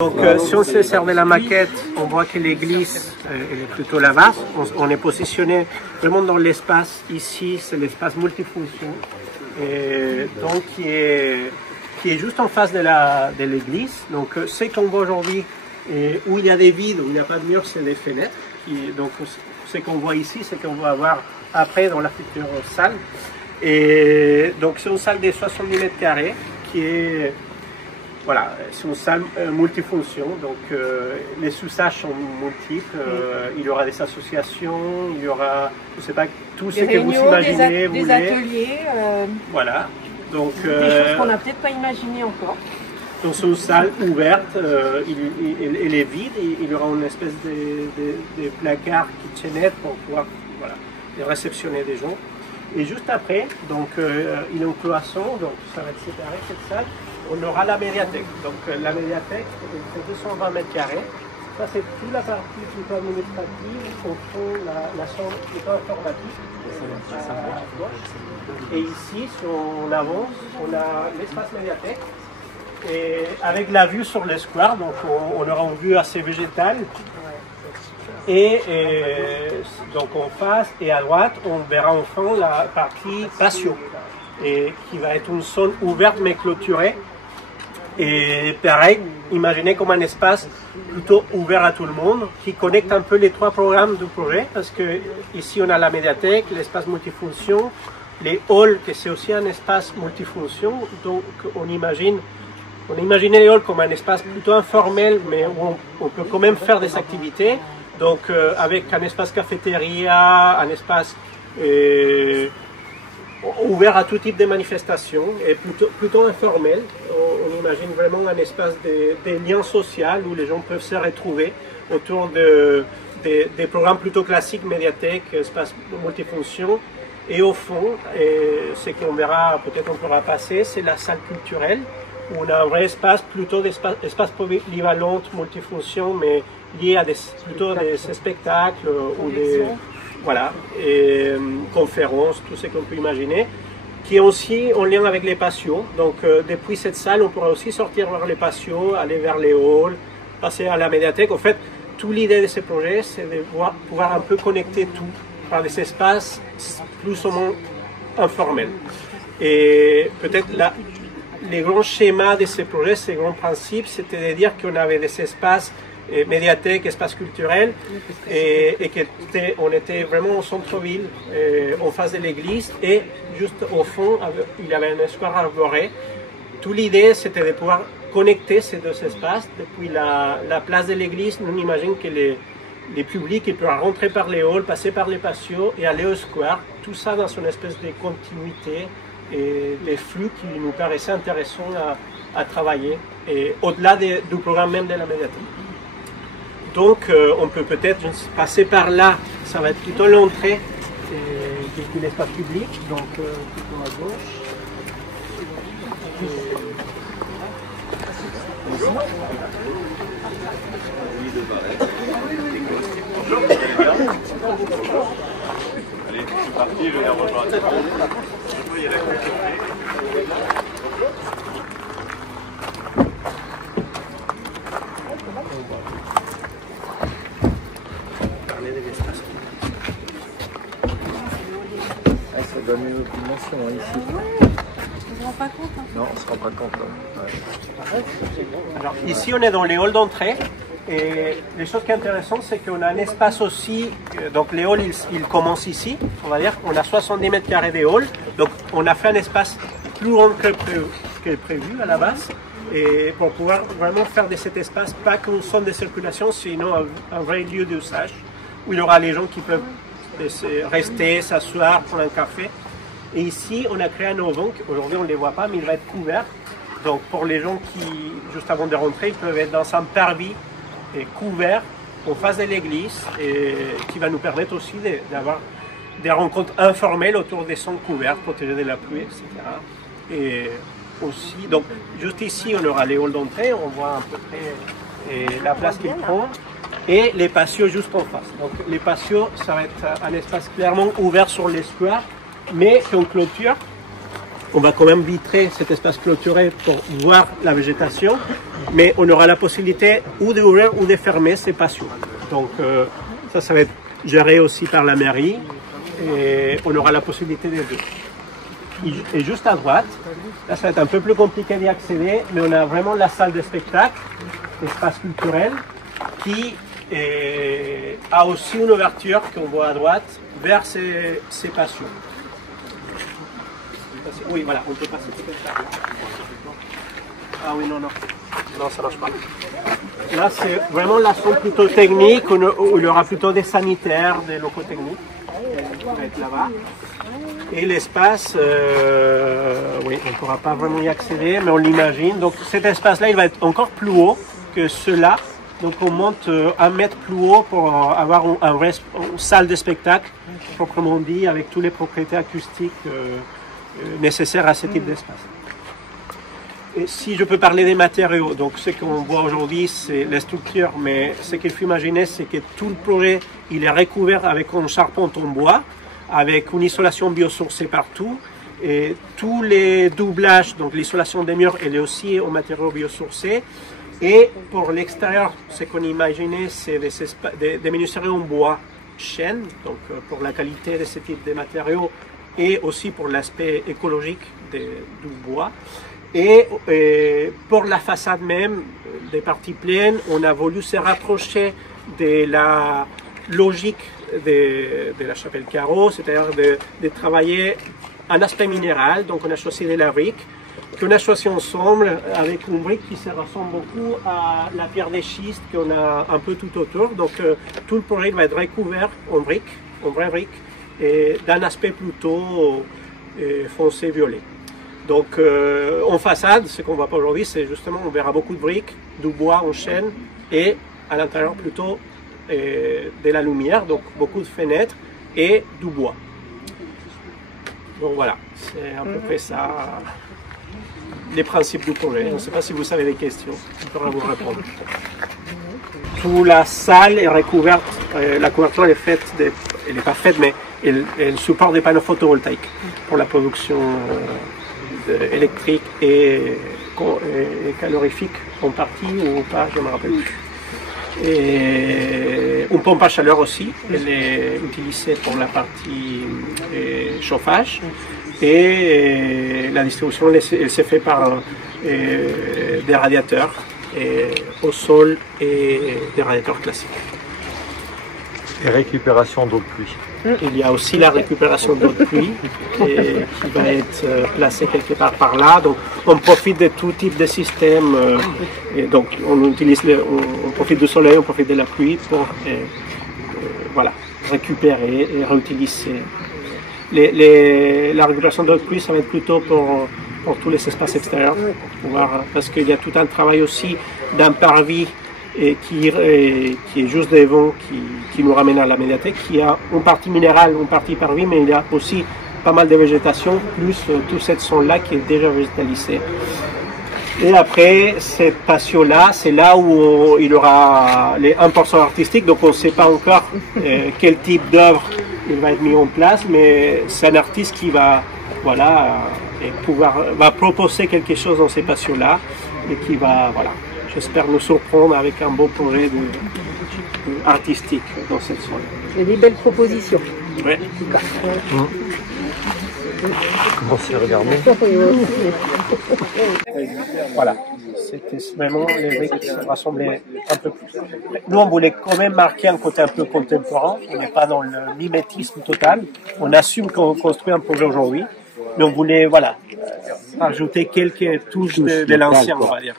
Donc si on se sert de la maquette, on voit que l'église elle est plutôt là-bas. On est positionné vraiment dans l'espace. Ici, c'est l'espace multifonction. Donc qui est juste en face de l'église. Donc ce qu'on voit aujourd'hui, où il y a des vides, où il n'y a pas de mur, c'est des fenêtres. Donc ce qu'on voit ici, c'est qu'on va avoir après dans la future salle. Et donc c'est une salle de 70 mètres carrés qui est... Voilà, c'est une salle multifonction, donc les sous-sages sont multiples, il y aura des associations, il y aura, je ne sais pas, tout ce que vous imaginez, des ateliers, voilà. Donc, des choses qu'on n'a peut-être pas imaginées encore. Donc c'est une salle ouverte, elle est vide, il y aura une espèce de placard kitchenette pour pouvoir réceptionner des gens. Et juste après, donc il y a une cloison, donc ça va être séparé cette salle. On aura la médiathèque. Donc la médiathèque, c'est 220 mètres carrés. Ça, c'est toute la partie plutôt administrative, au fond, la chambre plutôt informatique. Et ici, si on avance, on a l'espace médiathèque. Et avec la vue sur le square, donc on aura une vue assez végétale. Et donc en face et à droite, on verra enfin la partie patio, et qui va être une zone ouverte mais clôturée. Et pareil, imaginez comme un espace plutôt ouvert à tout le monde, qui connecte un peu les trois programmes du projet, parce que ici on a la médiathèque, l'espace multifonction, les halls, que c'est aussi un espace multifonction, donc on imagine les halls comme un espace plutôt informel, mais où on peut quand même faire des activités, donc avec un espace cafétéria, un espace ouvert à tout type de manifestations, et plutôt informel. On imagine vraiment un espace de liens sociaux où les gens peuvent se retrouver autour des programmes plutôt classiques, médiathèque, espace multifonction. Et au fond, ce qu'on verra, peut-être on pourra passer, c'est la salle culturelle, où on a un vrai espace, plutôt d'espace polyvalent, multifonction, mais lié à plutôt des spectacles ou des... Voilà, et conférences, tout ce qu'on peut imaginer, qui est aussi en lien avec les patios. Donc depuis cette salle, on pourra aussi sortir vers les patios, aller vers les halls, passer à la médiathèque. En fait, toute l'idée de ce projet, c'est de pouvoir un peu connecter tout par des espaces plus ou moins informels. Et peut-être les grands schémas de ce projet, ces grands principes, c'était de dire qu'on avait des espaces médiathèque, espace culturel, et qu'on était vraiment au centre-ville, en face de l'église, et juste au fond, il y avait un square arboré. Toute l'idée, c'était de pouvoir connecter ces deux espaces. Depuis la place de l'église, on imagine que les publics ils peuvent rentrer par les halls, passer par les patios et aller au square. Tout ça dans une espèce de continuité et des flux qui nous paraissaient intéressants à travailler, et au-delà du programme même de la médiathèque. Donc on peut peut-être passer par là, ça va être plutôt l'entrée de l'espace public, donc plutôt à gauche. Bonjour, vous allez bien? Allez, c'est parti, je viens rejoindre la table. Il y a la Ça donne une autre dimension ici. On ne se rend pas compte. Hein. Non, on ne se rend pas compte. Ouais. Alors, ici, on est dans les halls d'entrée. Et les choses qui sont intéressantes, c'est qu'on a un espace aussi. Donc, les halls, ils commencent ici. On va dire qu'on a 70 mètres carrés de halls. Donc, on a fait un espace plus grand que prévu à la base. Et pour pouvoir vraiment faire de cet espace pas qu'une zone de circulation, sinon un vrai lieu d'usage où il y aura les gens qui peuvent rester, s'asseoir, prendre un café. Et ici, on a créé un auvent. Aujourd'hui, on ne les voit pas, mais il va être couvert. Donc, pour les gens qui, juste avant de rentrer, ils peuvent être dans un parvis couvert en face de l'église, et qui va nous permettre aussi d'avoir des rencontres informelles autour des zones couvertes, protégées de la pluie, etc. Et aussi, donc, juste ici, on aura les halls d'entrée, on voit à peu près la place qu'il prend, et les patios juste en face. Donc, les patios, ça va être un espace clairement ouvert sur les squares, mais qu'on clôture on va quand même vitrer cet espace clôturé pour voir la végétation, mais on aura la possibilité ou d'ouvrir ou de fermer ces patios. Donc ça va être géré aussi par la mairie et on aura la possibilité des deux. Et juste à droite, là ça va être un peu plus compliqué d'y accéder, mais on a vraiment la salle de spectacle, l'espace culturel, qui a aussi une ouverture qu'on voit à droite vers ces patios. Oui, voilà, on peut passer peut-être là. Ah oui, non, ça marche pas. Là, c'est vraiment la zone plutôt technique, où il y aura plutôt des sanitaires, des locaux techniques, qui va être là-bas. Et l'espace, oui, on ne pourra pas vraiment y accéder, mais on l'imagine. Donc cet espace-là, il va être encore plus haut que ceux-là. Donc on monte 1 mètre plus haut pour avoir une salle de spectacle, proprement dit, avec toutes les propriétés acoustiques nécessaires à ce type d'espace. Et si je peux parler des matériaux, donc ce qu'on voit aujourd'hui, c'est la structure, mais ce qu'il faut imaginer, c'est que tout le projet, il est recouvert avec une charpente en bois, avec une isolation biosourcée partout, et tous les doublages, donc l'isolation des murs, elle est aussi en matériaux biosourcés. Et pour l'extérieur, ce qu'on imaginait, c'est des menuiseries en bois chêne, donc pour la qualité de ce type de matériaux et aussi pour l'aspect écologique du bois. Et pour la façade même, des parties pleines, on a voulu se rapprocher de la logique de la chapelle carreau, c'est-à-dire de travailler un aspect minéral. Donc on a choisi de la brique, qu'on a choisi ensemble avec une brique qui se ressemble beaucoup à la pierre de schiste qu'on a un peu tout autour. Donc tout le projet va être recouvert en brique, en vraie brique, et d'un aspect plutôt foncé violet. Donc en façade, ce qu'on ne voit pas aujourd'hui, c'est justement, on verra beaucoup de briques, du bois en chêne et à l'intérieur plutôt de la lumière, donc beaucoup de fenêtres et du bois. Donc voilà, c'est à peu près ça, les principes du projet. Je ne sais pas si vous avez des questions, je pourrais vous répondre. Toute la salle est recouverte, la couverture est faite, elle n'est pas faite, mais elle supporte des panneaux photovoltaïques pour la production électrique et calorifique en partie ou pas, je ne me rappelle plus. Et une pompe à chaleur aussi, elle est utilisée pour la partie chauffage et la distribution elle se fait par des radiateurs au sol et des radiateurs classiques. Et récupération d'eau de pluie. Il y a aussi la récupération d'eau de pluie qui va être placée quelque part par là. Donc on profite de tout type de système. Et donc on profite du soleil, on profite de la pluie pour voilà, récupérer et réutiliser. La récupération d'eau de pluie, ça va être plutôt pour tous les espaces extérieurs, parce qu'il y a tout un travail aussi d'un parvis et qui est juste devant, qui nous ramène à la médiathèque, qui a une partie minérale, une partie parvis, mais il y a aussi pas mal de végétation, plus toute cette zone-là qui est déjà végétalisée. Et après, cette patio-là, c'est là où il y aura les 1% artistiques, donc on ne sait pas encore quel type d'œuvre il va être mis en place, mais c'est un artiste qui va, voilà, va proposer quelque chose dans ces patios-là et qui va, voilà, j'espère nous surprendre avec un beau projet artistique dans cette zone. Il y a des belles propositions. Oui. Comment c'est regardé? Voilà, c'était vraiment les briques qui se rassemblaient un peu plus. Nous, on voulait quand même marquer un côté un peu contemporain, on n'est pas dans le mimétisme total. On assume qu'on construit un projet aujourd'hui, mais on voulait, voilà, ajouter quelques touches de l'ancien, on va dire.